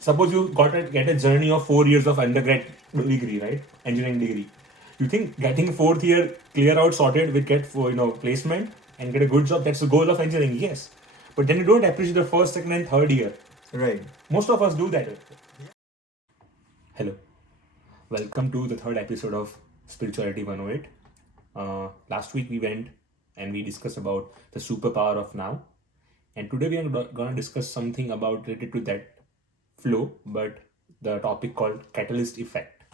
Suppose you get a journey of 4 years of undergrad degree, right? Engineering degree. You think getting fourth year clear out sorted will get for placement and get a good job? That's the goal of engineering, yes. But then you don't appreciate the first, second, and third year. Right. Most of us do that. Hello. Welcome to the third episode of Spirituality108. Last week we went and we discussed about the superpower of now. And today we are going to discuss something about related to that flow, but the topic called catalyst effect.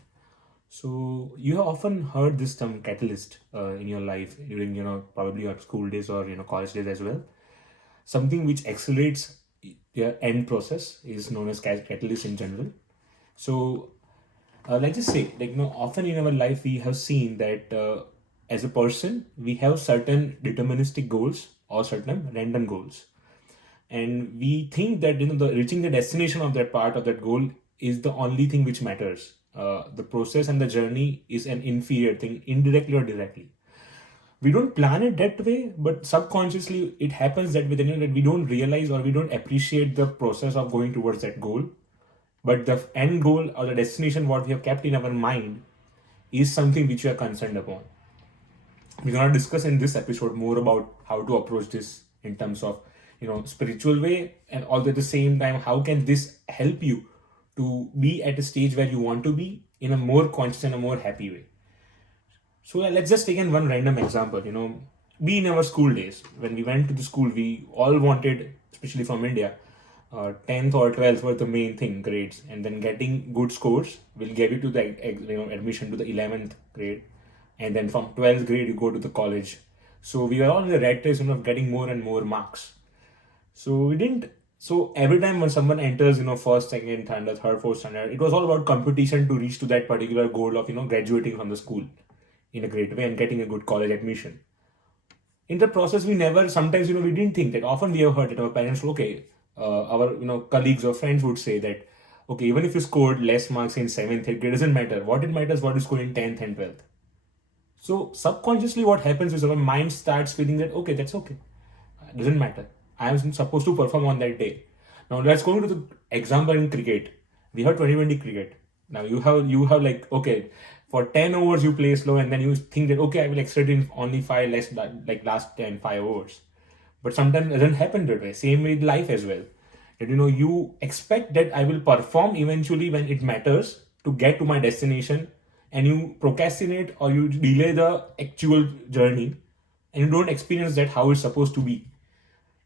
So you have often heard this term catalyst in your life during probably your school days or college days as well. Something which accelerates your end process is known as catalyst in general. So let's just say, often in our life we have seen that as a person we have certain deterministic goals or certain random goals, and we think that the reaching the destination of that part of that goal is the only thing which matters. The process and the journey is an inferior thing, indirectly or directly. We don't plan it that way, but subconsciously it happens that way. That we don't realize or we don't appreciate the process of going towards that goal, but the end goal or the destination what we have kept in our mind is something which we are concerned upon. We're going to discuss in this episode more about how to approach this in terms of spiritual way, and also at the same time how can this help you to be at a stage where you want to be in a more conscious and a more happy way. So let's just take one random example. Be in our school days, when we went to the school, we all wanted, especially from India, 10th or 12th were the main thing, grades, and then getting good scores will get you to the admission to the 11th grade, and then from 12th grade you go to the college. So we were all in the rat race of getting more and more marks. So every time when someone enters, first, second, third, fourth standard, it was all about competition to reach to that particular goal of, graduating from the school in a great way and getting a good college admission. In the process, sometimes, we didn't think that. Often we have heard that our parents, our, colleagues or friends would say that, okay, even if you scored less marks in 7th, 8th, it doesn't matter. What it matters, what you score in 10th and 12th. So subconsciously what happens is our mind starts feeling that, okay, that's okay. It doesn't matter. I am supposed to perform on that day. Now let's go to the example in cricket. We have 2020 cricket. Now you have like, okay, for 10 overs you play slow, and then you think that, okay, I will exert in only 5 less, like last 5 overs. But sometimes it doesn't happen that way. Same with life as well. That you expect that I will perform eventually when it matters to get to my destination, and you procrastinate or you delay the actual journey, and you don't experience that how it's supposed to be.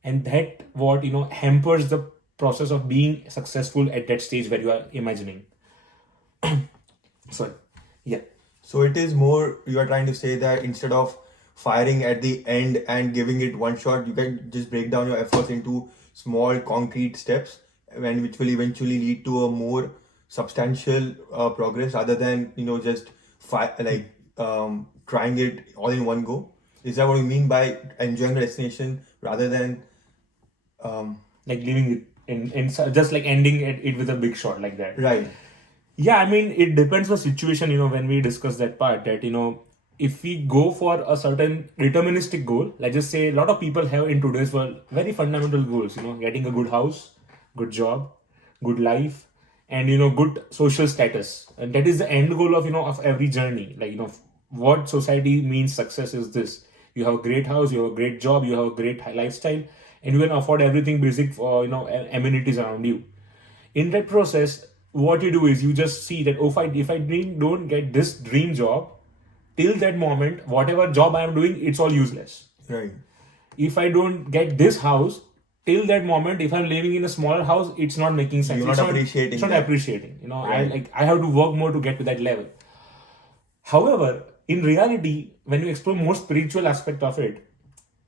And that what hampers the process of being successful at that stage where you are imagining. Sorry. Yeah. So it is more, you are trying to say that instead of firing at the end and giving it one shot, you can just break down your efforts into small concrete steps, and which will eventually lead to a more substantial progress rather than just trying it all in one go. Is that what you mean by enjoying the destination rather than like leaving it in just like ending it with a big shot like that? right? Yeah, I mean, it depends on situation, when we discuss that part, that, if we go for a certain deterministic goal, let's just say a lot of people have in today's world very fundamental goals, getting a good house, good job, good life, and, good social status. And that is the end goal of, of every journey. Like, what society means success is this. You have a great house, you have a great job, you have a great lifestyle, and you can afford everything basic for, amenities around you. In that process, what you do is you just see that, if I don't get this dream job, till that moment, whatever job I am doing, it's all useless. Right. If I don't get this house, till that moment, if I'm living in a smaller house, it's not making sense. You're not appreciating. It's not appreciating. Right. I have to work more to get to that level. However, in reality, when you explore more spiritual aspect of it,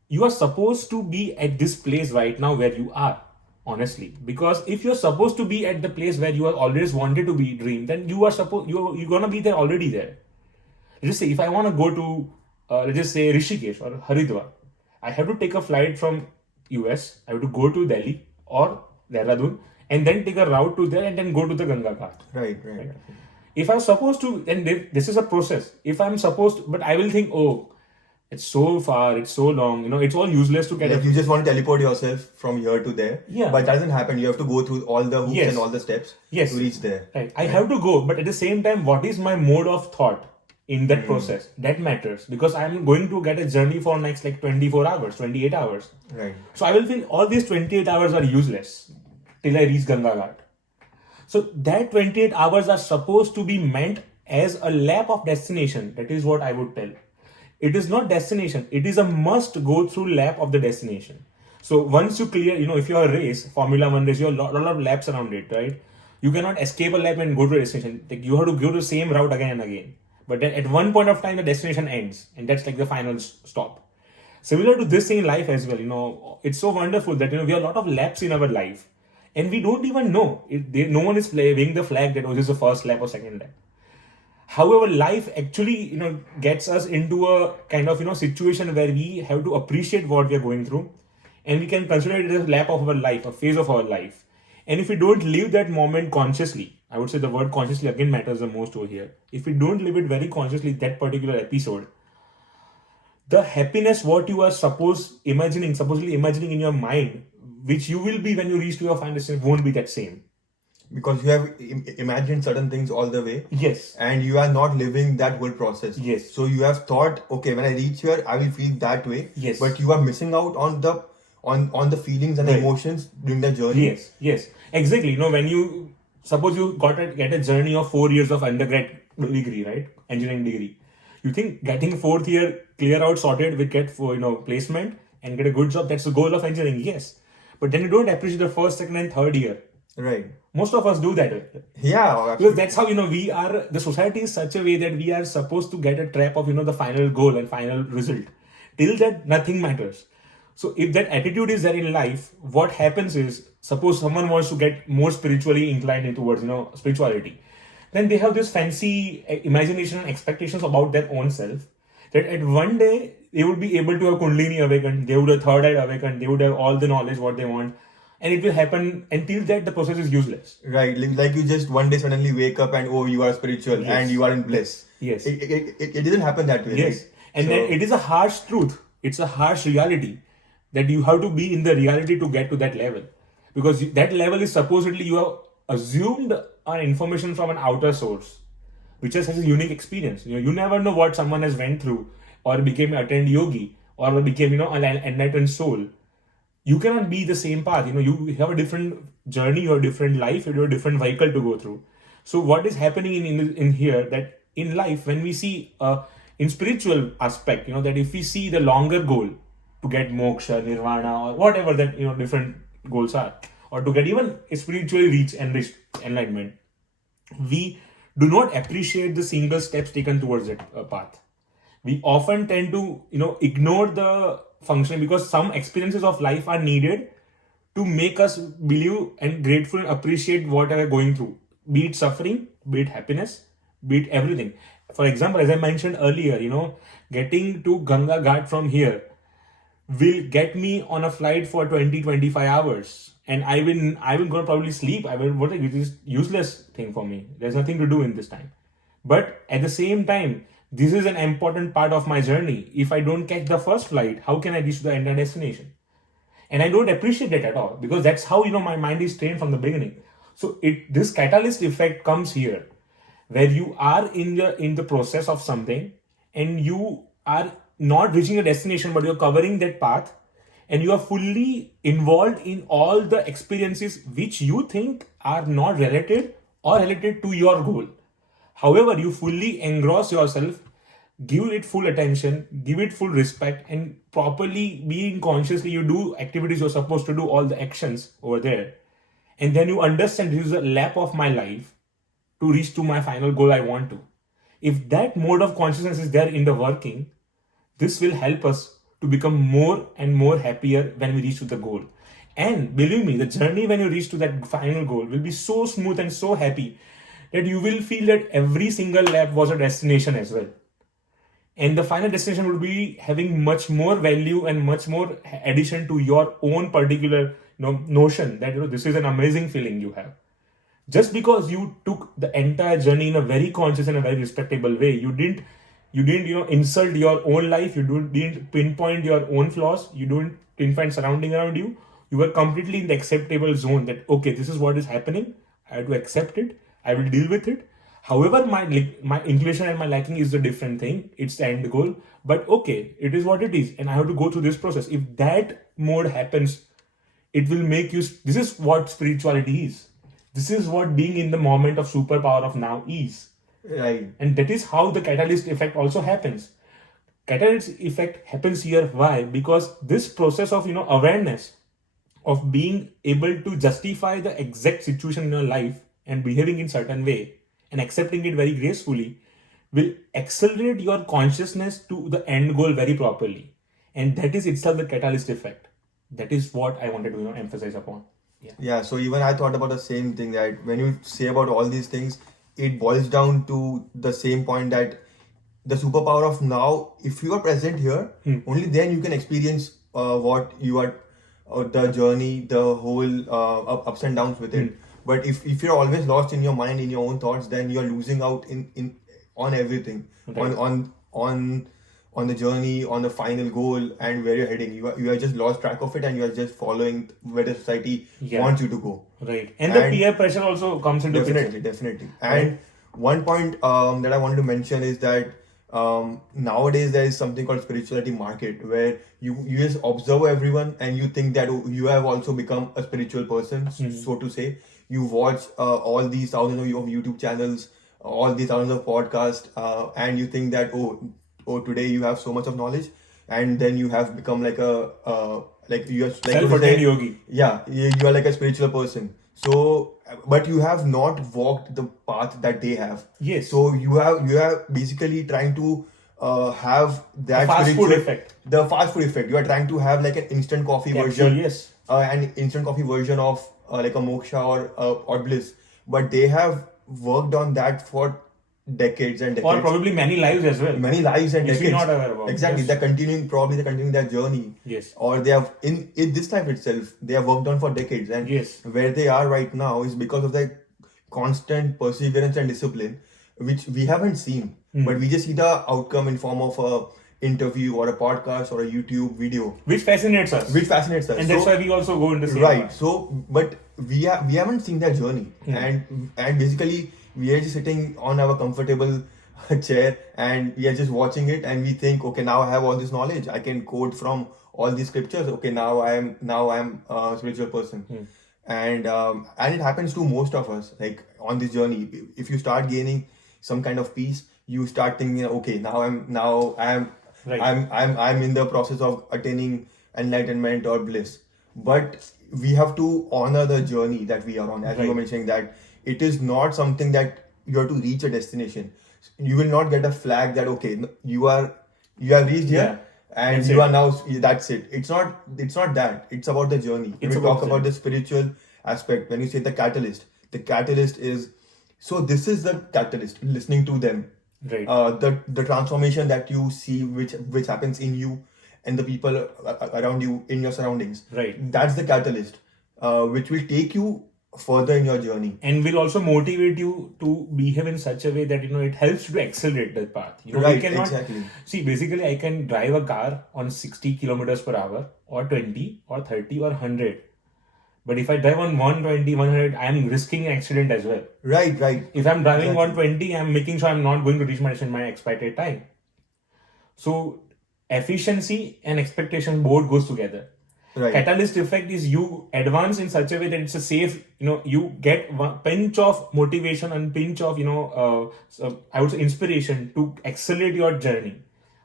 you are supposed to be at this place right now where you are, honestly. Because if you're supposed to be at the place where you are always wanted to be dream, then you're gonna be there already there. Let's just say if I want to go to let's just say Rishikesh or Haridwar, I have to take a flight from US, I have to go to Delhi or Dehradun, and then take a route to there and then go to the Ganga Ghat. Right. If I'm supposed to, then this is a process. If I'm supposed to, but I will think, oh, It's so far, it's so long, it's all useless to get Like you just want to teleport yourself from here to there. Yeah. But that doesn't happen. You have to go through all the hoops Yes. and all the steps Yes. to reach there. Right. I have to go, but at the same time, what is my mode of thought in that process? That matters, because I'm going to get a journey for next like 24 hours, 28 hours. Right. So I will feel all these 28 hours are useless till I reach Ganga Ghat. So that 28 hours are supposed to be meant as a lap of destination. That is what I would tell. It is not destination. It is a must go through lap of the destination. So once you clear, if you're a race, Formula 1 race, you have a lot of laps around it, right? You cannot escape a lap and go to a destination. Like you have to go to the same route again and again. But then at one point of time, the destination ends, and that's like the final stop. Similar to this thing in life as well, it's so wonderful that we have a lot of laps in our life, and we don't even know. No one is waving the flag that this is the first lap or second lap. However, life actually, gets us into a kind of, situation where we have to appreciate what we are going through, and we can consider it as a lap of our life, a phase of our life. And if we don't live that moment consciously, I would say the word consciously again matters the most over here. If we don't live it very consciously, that particular episode, the happiness what you are supposedly imagining in your mind, which you will be when you reach to your final destination, won't be that same. Because you have imagined certain things all the way. Yes. And you are not living that whole process. Yes. So you have thought, okay, when I reach here, I will feel that way. Yes. But you are missing out on the feelings and Right. emotions during the journey. Yes. Exactly. When you suppose you get a journey of 4 years of undergrad degree, right? Engineering degree. You think getting fourth year clear out sorted with get for placement and get a good job, that's the goal of engineering, yes. But then you don't appreciate the first, second, and third year. Right. Most of us do that. Yeah. Absolutely. Because that's how we are. The society is such a way that we are supposed to get a trap of the final goal and final result. Till that, nothing matters. So if that attitude is there in life, what happens is, suppose someone wants to get more spiritually inclined towards spirituality, then they have this fancy imagination and expectations about their own self, that at one day they would be able to have Kundalini awakened, they would have third eye awakened, they would have all the knowledge what they want, and it will happen. Until that, the process is useless. Right. Like you just one day suddenly wake up and you are spiritual. Yes. And you are in bliss. Yes. It didn't happen that way. Yes. Right? And then it is a harsh truth. It's a harsh reality that you have to be in the reality to get to that level. Because that level is supposedly you have assumed an information from an outer source, which just has a unique experience. You never know what someone has went through, or became an attained yogi, or became an enlightened soul. You cannot be the same path. You have a different journey, you have a different life, you have a different vehicle to go through. So what is happening in here, that in life, when we see in spiritual aspect, that if we see the longer goal to get moksha, nirvana, or whatever that different goals are, or to get even spiritually reach enlightenment, we do not appreciate the single steps taken towards that path. We often tend to ignore the function, because some experiences of life are needed to make us believe and grateful and appreciate what we are going through, be it suffering, be it happiness, be it everything. For example, as I mentioned earlier, getting to Ganga Ghat from here will get me on a flight for 20-25 hours, and I will go probably sleep. It is useless thing for me. There's nothing to do in this time. But at the same time, this is an important part of my journey. If I don't catch the first flight, how can I reach the end destination? And I don't appreciate it at all, because that's how my mind is trained from the beginning. So this catalyst effect comes here, where you are in the process of something, and you are not reaching a destination, but you're covering that path, and you are fully involved in all the experiences which you think are not related to your goal. However, you fully engross yourself, give it full attention, give it full respect, and properly being consciously, you do activities you're supposed to do, all the actions over there. And then you understand this is a lap of my life to reach to my final goal I want to. If that mode of consciousness is there in the working, this will help us to become more and more happier when we reach to the goal. And believe me, the journey when you reach to that final goal will be so smooth and so happy that you will feel that every single lap was a destination as well. And the final destination will be having much more value and much more addition to your own particular notion that this is an amazing feeling you have. Just because you took the entire journey in a very conscious and a very respectable way, you didn't You didn't, insult your own life. You didn't pinpoint your own flaws. You don't pinpoint surrounding around you. You were completely in the acceptable zone that, okay, this is what is happening. I have to accept it. I will deal with it. However, my inclination and my liking is a different thing. It's the end goal. But okay, it is what it is. And I have to go through this process. If that mode happens, it will make you. This is what spirituality is. This is what being in the moment of superpower of now is. Right. And that is how the catalyst effect also happens. Catalyst effect happens here. Why? Because this process of awareness, of being able to justify the exact situation in your life and behaving in certain way and accepting it very gracefully, will accelerate your consciousness to the end goal very properly. And that is itself the catalyst effect. That is what I wanted to emphasize upon. Yeah, so even I thought about the same thing, that when you say about all these things, it boils down to the same point that the superpower of now, if you are present here, only then you can experience what you are, the journey, the whole ups and downs with it. But if you're always lost in your mind, in your own thoughts, then you're losing out in on everything, Right. on the journey, on the final goal, and where you're heading. You are just lost track of it, and you are just following where the society Yeah. wants you to go. Right. And the peer pressure also comes into Definitely, picture. definitely. And one point that I wanted to mention is that nowadays there is something called spirituality market, where you just observe everyone and you think that you have also become a spiritual person, so to say. You watch all these thousands of YouTube channels, all these thousands of podcasts, and you think that oh, today you have so much of knowledge, and then you have become like like you are like Self-ordained yogi. Yeah, you are like a spiritual person. So, but you have not walked the path that they have. Yes. So you are basically trying to have that fast food spiritual effect. The fast food effect. You are trying to have like an instant coffee Capsule, version. yes. An instant coffee version of like a moksha or bliss. But they have worked on that for decades and decades. Or probably many lives as well. Many lives and Which decades. we're not aware about. Exactly. Yes. They're continuing their journey. Yes. Or they have in this life itself, they have worked on for decades. And Yes. where they are right now is because of their constant perseverance and discipline, which we haven't seen. But we just see the outcome in form of a interview or a podcast or a YouTube video. Which fascinates us. Which fascinates us. And that's why we also go in the same Right. path. So, but we haven't seen that journey, and basically we are just sitting on our comfortable chair and we are just watching it, and we think, okay, now I have all this knowledge. I can quote from all these scriptures. Okay, now I am a spiritual person, and it happens to most of us. Like on this journey, if you start gaining some kind of peace, you start thinking, okay, now I am. Right. I'm in the process of attaining enlightenment or bliss. But we have to honor the journey that we are on. As you were mentioning, that it is not something that you have to reach a destination. You will not get a flag that okay, you have reached here and That's you it. are now, that's it. It's not that. It's about the journey. It's When we about talk the about the spiritual aspect, when you say the catalyst is, so this is the catalyst, listening to them. Right. The transformation that you see, which happens in you and the people around you, in your surroundings. Right. That's the catalyst, which will take you further in your journey. And will also motivate you to behave in such a way that it helps you to accelerate that path. Right, you cannot exactly. see. Basically, I can drive a car on 60 kilometers per hour, or 20, or 30, or 100. But if I drive on 120, 100, I am risking an accident as well. Right. If I'm driving 120, I'm making sure I'm not going to reach my destination in my expected time. So efficiency and expectation both goes together. Right. Catalyst effect is you advance in such a way that it's a safe, you get one pinch of motivation and pinch of, I would say inspiration to accelerate your journey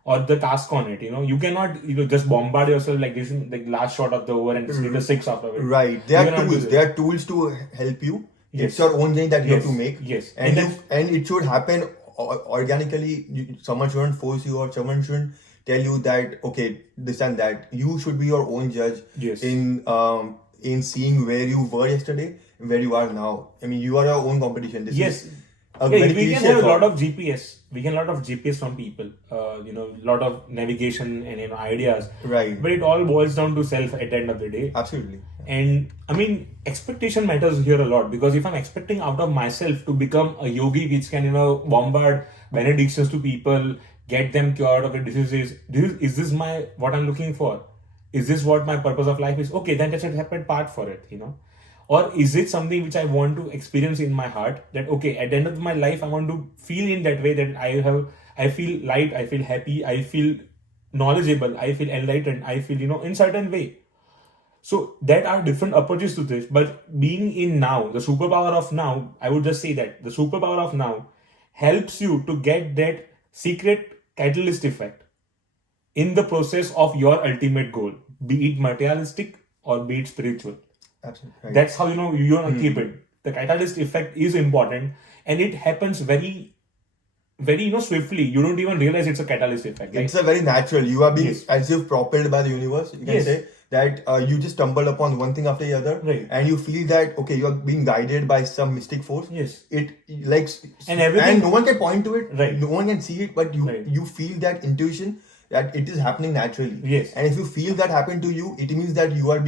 or the task on it. You cannot, just bombard yourself like this, like last shot of the over and just get a 6 after it. Right. There are tools. There are tools to help you. Yes. It's your own journey that you Yes. have to make. Yes. And And it should happen organically. Someone shouldn't force you, or someone shouldn't tell you that okay, this and that. You should be your own judge. Yes. In seeing where you were yesterday and where you are now. I mean, you are your own competition. This Yes. is a Yeah, very we can cliche have a thought. lot of GPS. We can lot of GPS from people. Lot of navigation and ideas. Right. But it all boils down to self at the end of the day. Absolutely. And I mean, expectation matters here a lot, because if I'm expecting out of myself to become a yogi which can, bombard benedictions to people, get them cured of the diseases. Is this my what I'm looking for? Is this what my purpose of life is? Okay, then that's a separate part for it, Or is it something which I want to experience in my heart? That okay, at the end of my life, I want to feel in that way that I feel light, I feel happy, I feel knowledgeable, I feel enlightened, I feel in certain way. So there are different approaches to this, but being in now, the superpower of now, I would just say that the superpower of now helps you to get that secret catalyst effect in the process of your ultimate goal, be it materialistic or be it spiritual. Absolutely. Right. That's how you want to keep it. The catalyst effect is important, and it happens very, very swiftly. You don't even realize it's a catalyst effect. It's a very natural. You are being Yes. as if propelled by the universe. You can Yes. say that you just stumbled upon one thing after the other, Right. and you feel that okay, you are being guided by some mystic force. Yes. It like And everything- no one can point to it. Right. No one can see it, but you Right. you feel that intuition that it is happening naturally. Yes. And if you feel that happen to you, it means that you are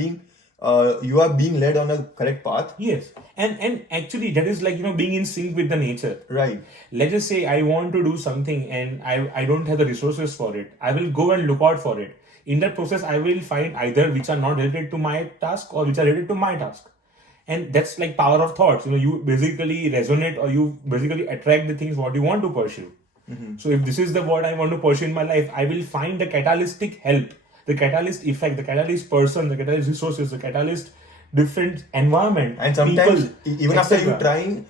being led on a correct path. Yes. And actually that is like being in sync with the nature. Right. Let's just say I want to do something and I don't have the resources for it. I will go and look out for it. In that process, I will find either which are not related to my task or which are related to my task. And that's like power of thoughts. You basically resonate or you basically attract the things what you want to pursue. So if this is the what I want to pursue in my life, I will find the catalytic help, the catalyst effect, the catalyst person, the catalyst resources, the catalyst different environment. And sometimes people, even after you etc. trying,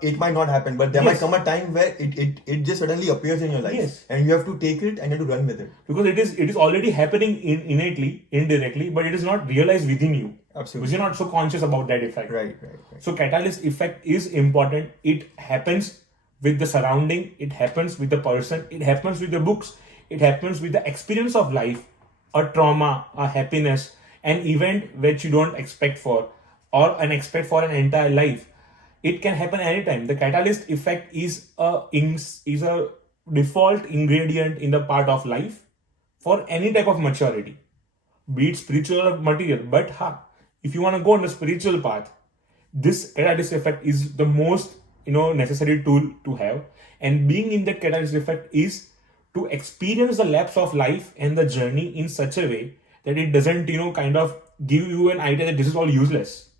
it might not happen, but there might Yes. come a time where it just suddenly appears in your life. Yes. And you have to take it and you have to run with it. Because it is already happening innately, indirectly, but it is not realized within you. Absolutely. Because you're not so conscious about that effect. Right. So catalyst effect is important. It happens with the surrounding, it happens with the person, it happens with the books, it happens with the experience of life, a trauma, a happiness, an event which you don't expect for, or expect for an entire life. It can happen anytime. The catalyst effect is a default ingredient in the part of life for any type of maturity, be it spiritual or material. But if you want to go on the spiritual path, this catalyst effect is the most necessary tool to have. And being in that catalyst effect is to experience the lapse of life and the journey in such a way that it doesn't kind of give you an idea that this is all useless.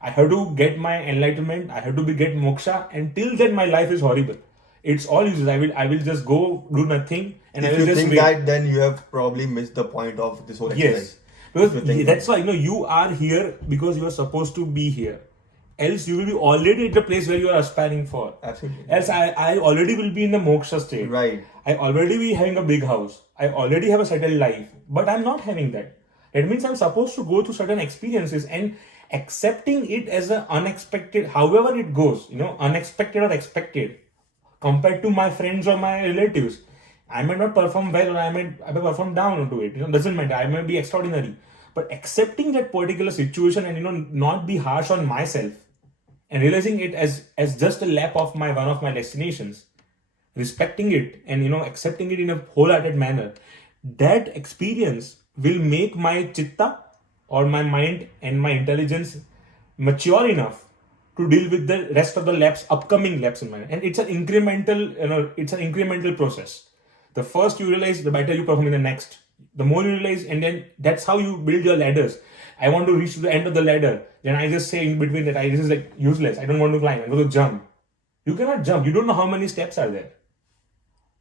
I have to get my enlightenment, I have to get moksha, and till then my life is horrible. It's all useless. I will just go do nothing, and I If will you just think wait. that, then you have probably missed the point of this whole exercise. Yes, because If you think that's why you are here because you are supposed to be here. Else you will be already at the place where you are aspiring for. Absolutely. Else I already will be in the moksha state. Right. I already be having a big house. I already have a settled life, but I'm not having that. It means I'm supposed to go through certain experiences and accepting it as an unexpected, however it goes, unexpected or expected, compared to my friends or my relatives. I might not perform well or I might perform down onto it. Doesn't matter. I may be extraordinary. But accepting that particular situation and not be harsh on myself and realizing it as just a lap of one of my destinations, respecting it and accepting it in a wholehearted manner, that experience will make my chitta or my mind and my intelligence mature enough to deal with the rest of the upcoming laps in my life. And it's an incremental process. The first you realize, the better you perform in the next. The more you realize, and then that's how you build your ladders. I want to reach to the end of the ladder. Then I just say in between that this is like useless. I don't want to climb. I'm going to jump. You cannot jump. You don't know how many steps are there.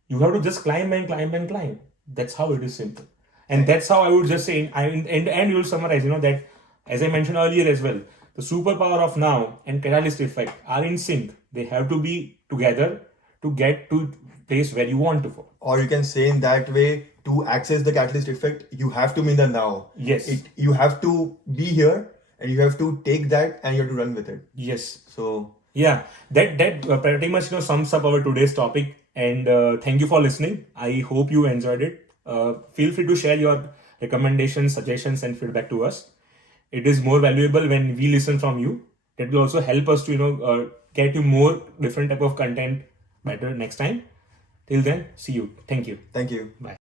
You have to just climb and climb and climb. That's how it is simple. And that's how I would just say, in the end, you will summarize, that as I mentioned earlier as well, the superpower of now and catalyst effect are in sync. They have to be together to get to place where you want to go. Or you can say in that way, to access the catalyst effect, you have to be in the now. Yes. You have to be here and you have to take that and you have to run with it. Yes. So yeah, that pretty much sums up our today's topic. And thank you for listening. I hope you enjoyed it. Feel free to share your recommendations, suggestions, and feedback to us. It is more valuable when we listen from you. That will also help us to get you more different type of content better next time. Till then, see you. Thank you. thank you. Bye.